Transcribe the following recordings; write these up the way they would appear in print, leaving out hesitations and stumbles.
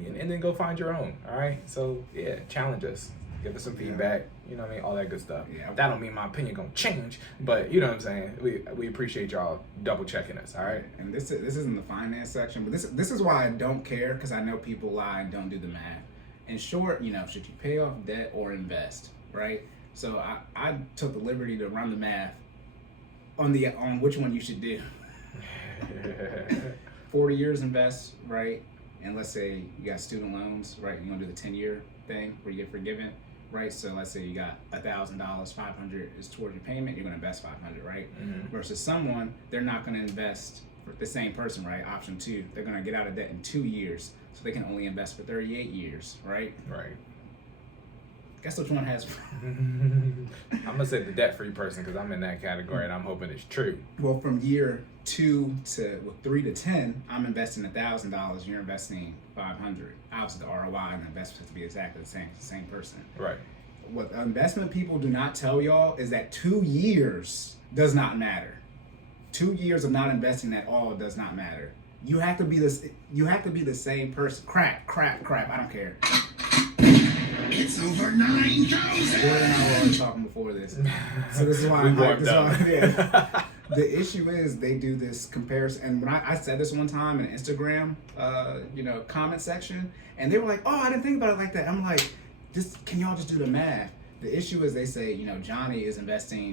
opinion, and then go find your own. All right. So yeah, challenge us. Give us some feedback, you know what I mean, all that good stuff. Yeah. That don't mean my opinion gonna change, but you know what I'm saying. We appreciate y'all double checking us. All right. And this isn't the finance section, but this is why I don't care, because I know people lie and don't do the math. In short, should you pay off debt or invest, right? So I took the liberty to run the math on which one you should do. 40 years invest, right? And let's say you got student loans, right? You're gonna do the 10-year thing where you get forgiven, right? So let's say you got $1,000, $500 is towards your payment, you're gonna invest $500, right? Mm-hmm. Versus someone, they're not gonna invest for the same person, right? Option 2, they're gonna get out of debt in 2 years, so they can only invest for 38 years, right? Right. Guess which one has? I'm gonna say the debt-free person because I'm in that category and I'm hoping it's true. Well, from year 3 to 10, I'm investing $1,000. You're investing $500. Obviously, the ROI and the investment to be exactly the same person. Right. What investment people do not tell y'all is that 2 years does not matter. 2 years of not investing at all does not matter. You have to be this. You have to be the same person. Crap. I don't care. It's over 9,000. Cory and I were already talking before this, so this is why I'm like, The issue is they do this comparison, and when I said this one time in Instagram, comment section, and they were like, "Oh, I didn't think about it like that." I'm like, can y'all just do the math? The issue is they say, Johnny is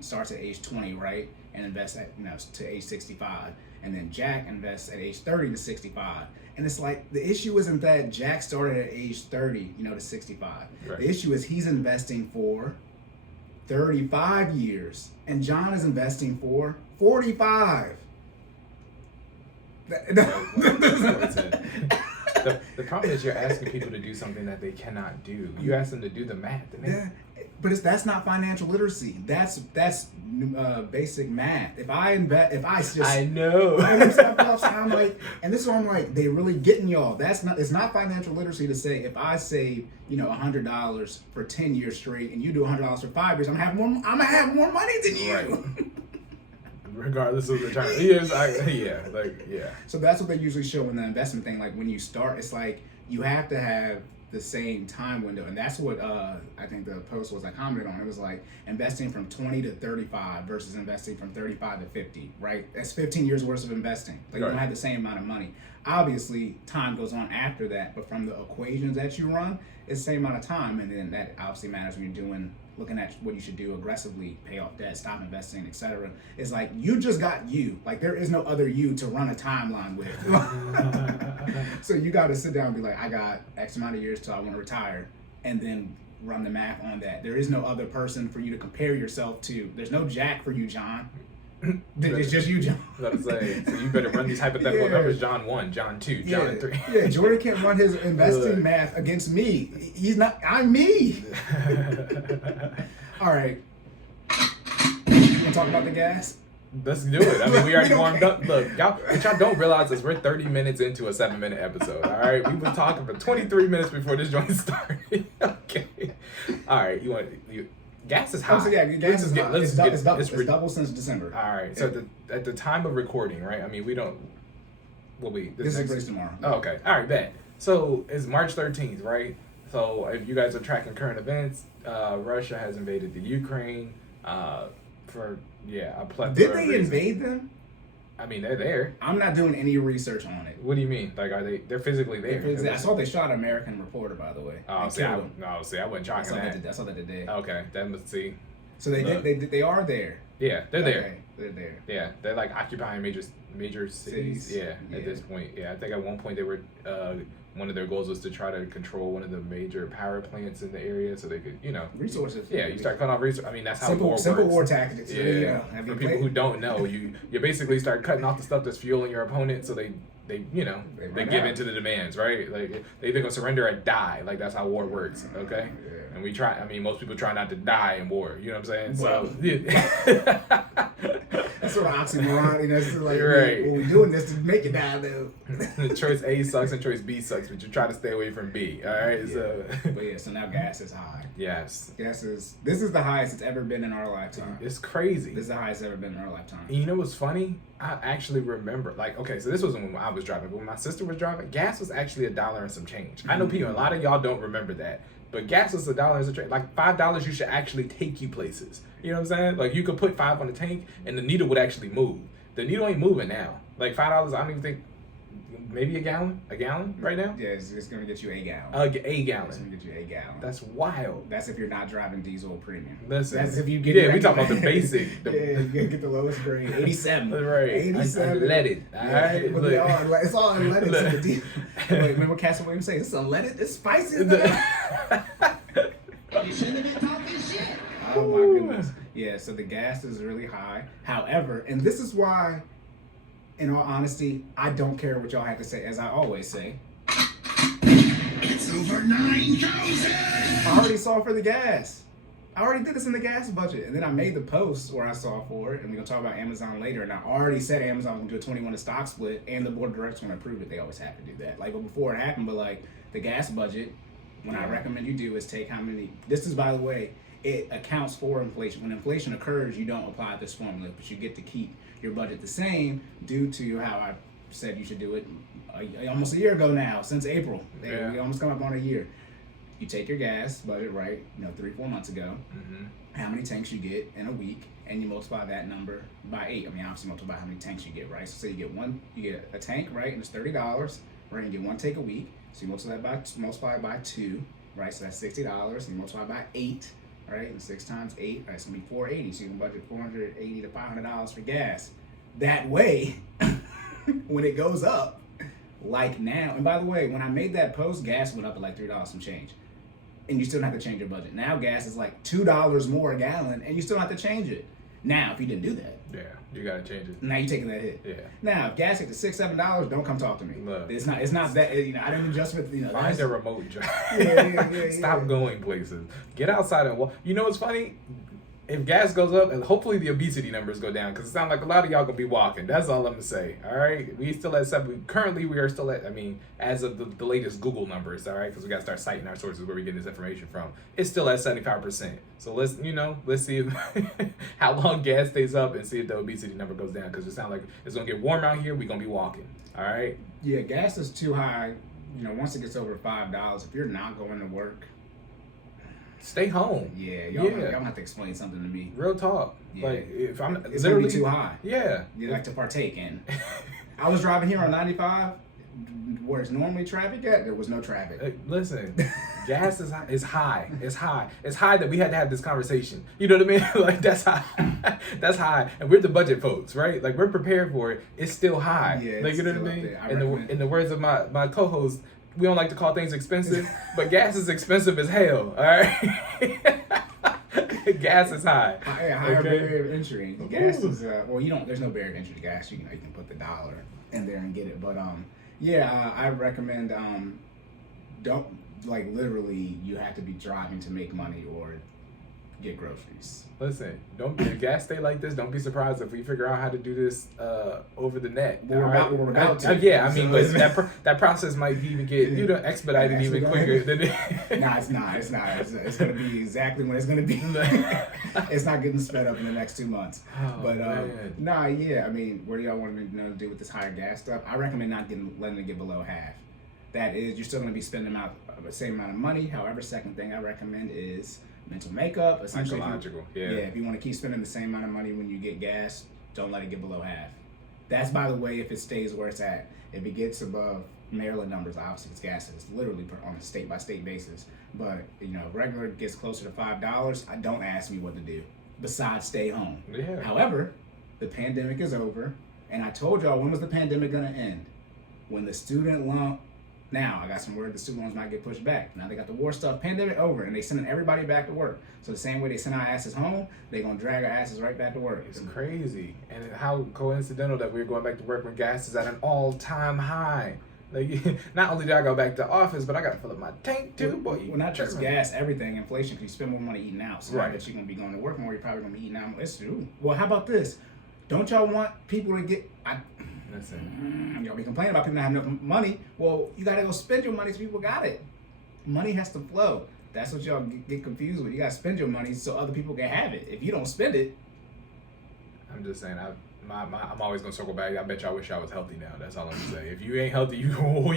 starts at age 20, right, and invests at to age 65, and then Jack invests at age 30 to 65. And it's like, the issue isn't that Jack started at age 30, to 65. Right. The issue is he's investing for 35 years, and John is investing for 45. The problem is you're asking people to do something that they cannot do. You ask them to do the math. But that's not financial literacy. That's basic math. I know. I'm like, and this is why I'm like, they really getting y'all. It's not financial literacy to say if I save $100 for 10 years straight and you do $100 for 5 years, I'm gonna have more money than you. Right. Regardless of the time. Yes, yeah. So that's what they usually show in the investment thing. Like when you start, it's like you have to have the same time window, and that's what I think the post was I commented on. It was like investing from 20 to 35 versus investing from 35 to 50, right? That's 15 years worth of investing. Like you don't have the same amount of money. Obviously, time goes on after that, but from the equations that you run, it's the same amount of time, and then that obviously matters when you're looking at what you should do aggressively, pay off debt, stop investing, etc. It's like you just got you. Like there is no other you to run a timeline with. So you got to sit down and be like, I got X amount of years till I want to retire, and then run the math on that. There is no other person for you to compare yourself to. There's no Jack for you, John. It's just you, John. I was saying, so you better run these hypothetical numbers. John 1, John 2, John 3. Yeah, Jordan can't run his investing math against me. He's not. I'm me. All right. You want to talk about the gas? Let's do it. I mean, we already warmed up. Look, y'all, what y'all don't realize is we're 30 minutes into a 7-minute episode. All right, we were talking for 23 minutes before this joint started. Okay. All right, gas is high. So yeah, gas is high. It's double since December. All right. So at the time of recording, right? I mean, we don't. This is released tomorrow. Oh, okay. All right, bet. So it's March 13th, right? So if you guys are tracking current events, Russia has invaded the Ukraine for a plethora. Did they invade them? I mean, they're there. I'm not doing any research on it. What do you mean? Like, are they? They're physically there. I saw they shot an American reporter, by the way. Oh, see, I wasn't tracking that. I saw that today. Okay, that must see. So they are there. Yeah, they're there. Okay, they're there. Yeah, they're like occupying major cities. Yeah, at this point. Yeah, I think at one point they were one of their goals was to try to control one of the major power plants in the area, so they could, resources. Yeah, you start cutting off resources. I mean, that's how simple works. War tactics. Yeah. For people who don't know, you basically start cutting off the stuff that's fueling your opponent, so they give into the demands, right? Like they either gonna surrender or die. Like that's how war works. Okay. Yeah. And we try. I mean, most people try not to die in war. You know what I'm saying? Well, so that's sort of oxymoron. It's like right. we're doing this to make it die, though. Choice A sucks and choice B sucks, but you try to stay away from B. All right. Yeah. So now gas is high. Yes. This is the highest it's ever been in our lifetime. It's crazy. This is the highest it's ever been in our lifetime. And you know what's funny? I actually remember, like, okay, so this wasn't when I was driving, but when my sister was driving, gas was actually $1 and some change. I know people, a lot of y'all don't remember that, but gas was $1 and some change. Like $5 you should actually take you places. You know what I'm saying? Like you could put 5 on the tank and the needle would actually move. The needle ain't moving now. Like $5, I don't even think, maybe a gallon right now. Yeah, it's gonna get you a gallon. A It's gallon. gonna get you a gallon. That's wild. That's if you're not driving diesel premium. Listen, That's if you get. yeah, we talking about the basic. Yeah, you gotta get the lowest grade, 87. Right, 87. Unleaded. All right, but they are, it's all unleaded. To the diesel. Wait, remember Castle Williams say it's unleaded? It's spicy. You shouldn't have been talking shit. Oh my goodness. Yeah, so the gas is really high. However, and this is why, in all honesty, I don't care what y'all have to say, as I always say. It's over 9,000. I already saw for the gas. I already did this in the gas budget. And then I made the post where I saw for it, and we're going to talk about Amazon later. And I already said Amazon was going to do a 21 to stock split, and the board of directors going to approve it. They always have to do that. Like, before it happened, but like the gas budget, when I recommend you do is take how many, this is, by the way, it accounts for inflation. When inflation occurs, you don't apply this formula, but you get to keep your budget the same due to how I said you should do it almost a year ago now, since April. Yeah. We almost come up on a year. You take your gas budget, right, 3-4 months ago, how many tanks you get in a week, and you multiply that number by 8. I mean, obviously multiply how many tanks you get, right? So say you get a tank, right, and it's $30, right, and you get 1 tank a week. So you multiply it by 2, right? So that's $60. You multiply by 8, right? And 6 times 8, right? It's gonna be $480. So you can budget $480 to $500 for gas. That way, when it goes up, like now, and by the way, when I made that post, gas went up at like $3 some change, and you still don't have to change your budget. Now gas is like $2 more a gallon, and you still don't have to change it. Now, if you didn't do that, Yeah, you gotta change it. now you're taking that hit. Yeah. Now, if gas hit to $6-7, don't come talk to me. Look. It's not that. I didn't adjust with Find that's- a remote job. Yeah. Stop going places. Get outside and walk. You know what's funny? If gas goes up, and hopefully the obesity numbers go down, because it sounds like a lot of y'all gonna be walking. That's all I'm gonna say. All right, we still at 7. Currently, we are still at. I mean, as of the latest Google numbers, all right, because we gotta start citing our sources where we get this information from. It's still at 75%. So let's see if, how long gas stays up and see if the obesity number goes down. Because it sounds like it's gonna get warm out here. We are gonna be walking. All right. Yeah, gas is too high. Once it gets over $5, if you're not going to work, Stay home. yeah, y'all have to explain something to me. Real talk. Yeah. Like if I'm It's gonna be too high. Yeah. You like to partake in. I was driving here on 95, where it's normally traffic at. There was no traffic. Listen, gas is high. It's high. It's high that we had to have this conversation. You know what I mean? Like that's high. That's high. And we're the budget folks, right? Like we're prepared for it. It's still high. Yeah, like it's you know still what I up mean? there. In the words of my co-host, we don't like to call things expensive, but gas is expensive as hell. All right. Gas is high. Higher barrier of entry. Gas is there's no barrier of entry to gas. You can put the dollar in there and get it. But I recommend don't, like, literally you have to be driving to make money or get groceries. Listen, if gas stay like this, don't be surprised if we figure out how to do this over the net. We're about to. Yeah, I mean, but that process might even get expedited even quicker than it. Nah, it's not. It's gonna be exactly when it's gonna be. It's not getting sped up in the next 2 months. Oh, But man. I mean, what do y'all want me to do with this higher gas stuff? I recommend not letting it get below half. That is, you're still gonna be spending the same amount of money. However, second thing I recommend is mental makeup. Essentially, Psychological, if you want to keep spending the same amount of money when you get gas, don't let it get below half. That's, by the way, if it stays where it's at. If it gets above Maryland numbers, obviously it's gas. It's literally on a state by state basis. But regular gets closer to $5. I don't ask me what to do besides stay home. Yeah. However, the pandemic is over, and I told y'all, when was the pandemic gonna end? When the student loan. Now, I got some word the student loans might get pushed back. Now they got the war stuff, pandemic over, and they sending everybody back to work. So the same way they send our asses home, they gonna drag our asses right back to work. It's crazy. And how coincidental that we're going back to work when gas is at an all-time high. Like, not only did I go back to office, but I got to fill up my tank too, boy. Well, not just gas, everything, inflation, because you spend more money eating out. So right. Now that you're gonna be going to work more, you're probably gonna be eating out more. It's true. Well, how about this? Don't y'all want people to get... Listen. Y'all be complaining about people not having enough money. Well, you gotta go spend your money so people got it. Money has to flow. That's what y'all get confused with. You gotta spend your money so other people can have it. If you don't spend it, I'm just saying, I'm always gonna circle back. I bet y'all wish I was healthy now. That's all I'm gonna say. If you ain't healthy, you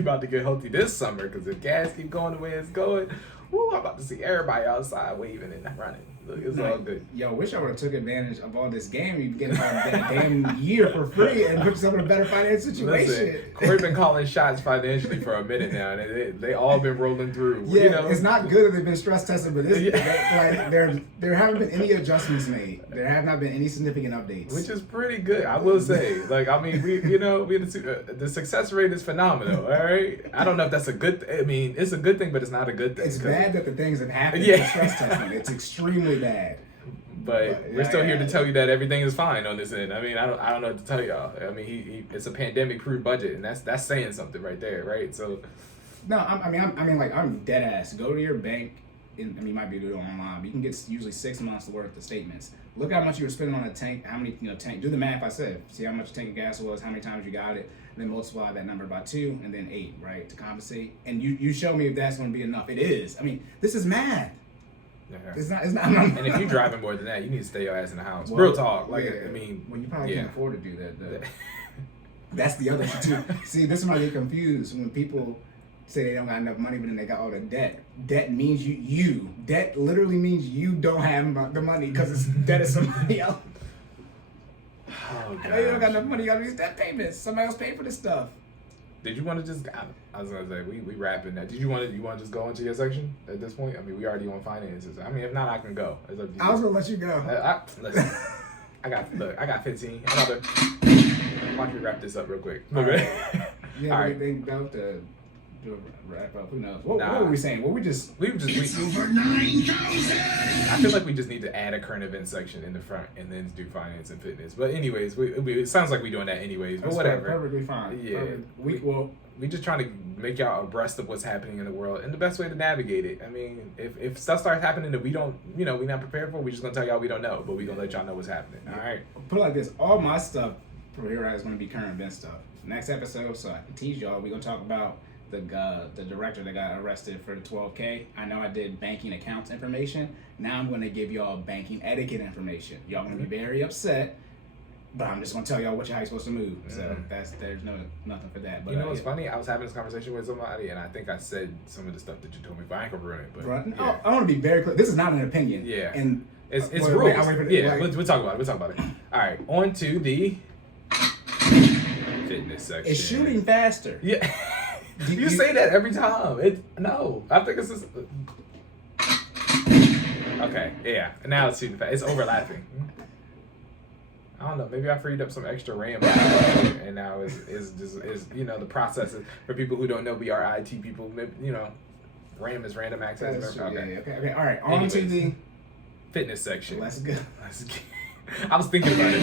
about to get healthy this summer because if gas keep going the way it's going, woo, I'm about to see everybody outside waving and running. Look, it's all good. Yo, wish I would have took advantage of all this game. You get about that damn year for free and put yourself in a better financial situation. Listen, Cory been calling shots financially for a minute now, and they all been rolling through. Yeah, you know? it's not good that they've been stress tested, but there haven't been any adjustments made. There have not been any significant updates, which is pretty good, I will say. Like, I mean, the success rate is phenomenal. All right, I don't know if that's a good. I mean, it's a good thing, but it's not a good thing. It's bad that the things that happened Yeah. in stress testing. It's extremely bad. But we're still here to tell you that everything is fine on this end. I mean, I don't know what to tell y'all. I mean, it's a pandemic-proof budget, and that's saying something right there, right? So, no, I mean, like I'm dead ass. Go to your bank. You might be able to do it online, but you can get usually 6 months worth of statements. Look how much you were spending on a tank. How many tank? Do the math. I said. See how much tank of gas was. How many times you got it. And then multiply that number by 2, and then 8, right, to compensate. And you show me if that's going to be enough. It is. I mean, this is math. yeah. It's not. And if you're driving more than that, you need to stay your ass in the house. Well, Real talk. Like, yeah. I mean, well, you probably can't afford to do that, though. That's the other shit too. See, this is why I get confused when people say they don't got enough money, but then they got all the debt. Debt means you. Debt literally means you don't have the money because it's debt is somebody else. oh, I know you don't got enough money. You got these debt payments. Somebody else pay for this stuff. Did you want to just? I was gonna say we wrapping that. Did you want to just go into your section at this point? I mean, we already on finances. I mean, if not, I can go. It's up to you. I was gonna let you go. Listen, I got 15. I'm about to watch me wrap this up real quick. Okay. Yeah, All we right. think about to do a wrap up. Who knows? What were we saying? What we just? It's over 9,000. I feel like we just need to add a current event section in the front and then do finance and fitness. But anyways, it sounds like we're doing that anyways. But That's whatever. Perfectly fine. Yeah. Perfect. We just trying to make y'all abreast of what's happening in the world and the best way to navigate it. I mean, if stuff starts happening that we don't, we're not prepared for, we just gonna tell y'all we don't know, but we gonna let y'all know what's happening. All right. Put it like this: all my stuff from here out is going to be current event stuff. Next episode, so I can tease y'all, we're gonna talk about the director that got arrested for the $12K. I know I did banking accounts information. Now I'm going to give y'all banking etiquette information. Y'all going to be very upset, but I'm just going to tell y'all how you're supposed to move. So there's nothing for that. But you know what's funny? I was having this conversation with somebody, and I think I said some of the stuff that you told me, but I ain't gonna ruin it. But yeah. I want to be very clear. This is not an opinion. Yeah. And it's wait, rules. wait, We'll talk about it. We'll talk about it. All right, on to the fitness section. It's shooting faster. Yeah. You say that every time. No, I think it's just. Okay, yeah. Now it's shooting fast. It's overlapping. I don't know. Maybe I freed up some extra RAM, and now is the processes for people who don't know. We are IT people. Maybe, RAM is random access. That's true. Okay. Yeah, okay. All right. On to the fitness section. Let's go. I was thinking about it.